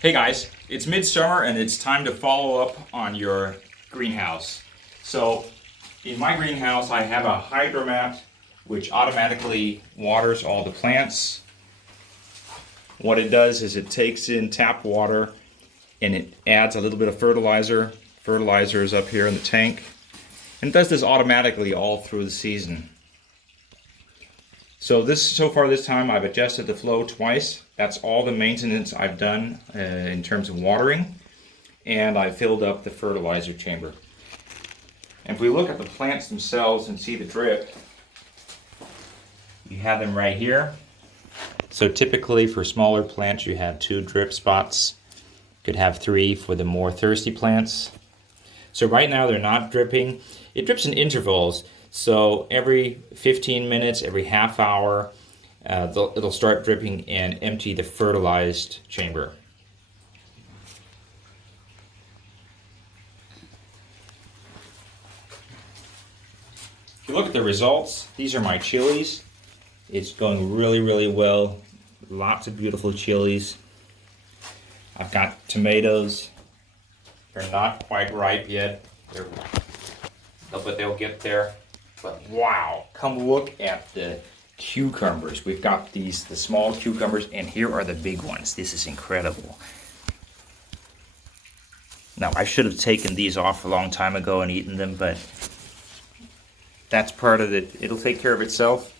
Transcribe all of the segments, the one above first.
Hey guys, it's midsummer and it's time to follow up on your greenhouse. So in my greenhouse I have a Hydromat which automatically waters all the plants. What it does is it takes in tap water and it adds a little bit of fertilizer. Fertilizer is up here in the tank and it does this automatically all through the season. So far this time I've adjusted the flow twice. That's all the maintenance I've done in terms of watering, and I filled up the fertilizer chamber. And if we look at the plants themselves and see the drip, you have them right here. So typically for smaller plants you have 2 drip spots. You could have 3 for the more thirsty plants. So right now they're not dripping. It drips in intervals. So every 15 minutes, every half hour, it'll start dripping and empty the fertilized chamber. If you look at the results, these are my chilies. It's going really well. Lots of beautiful chilies. I've got tomatoes. They're not quite ripe yet, but they'll get there. But wow, come look at the cucumbers. We've got the small cucumbers, and here are the big ones. This is incredible. Now, I should have taken these off a long time ago and eaten them, but that's part of it. It'll take care of itself.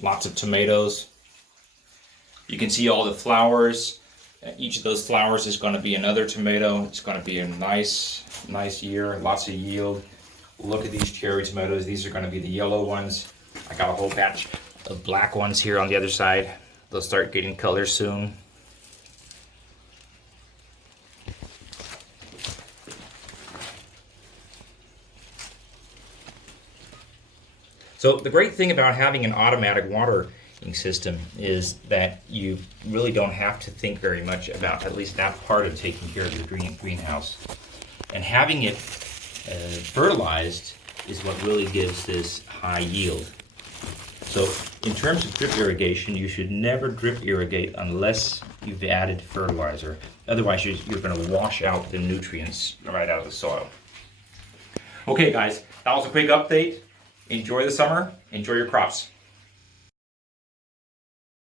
Lots of tomatoes. You can see all the flowers. Each of those flowers is going to be another tomato. It's going to be a nice year, lots of yield. Look at these cherry tomatoes. These are going to be the yellow ones. I got a whole batch of black ones here on the other side. They'll start getting color soon. So the great thing about having an automatic watering system is that you really don't have to think very much about at least that part of taking care of your greenhouse. And having it fertilized is what really gives this high yield. So in terms of drip irrigation, you should never drip irrigate unless you've added fertilizer. Otherwise you're going to wash out the nutrients right out of the soil. Okay guys, that was a quick update. Enjoy the summer, enjoy your crops.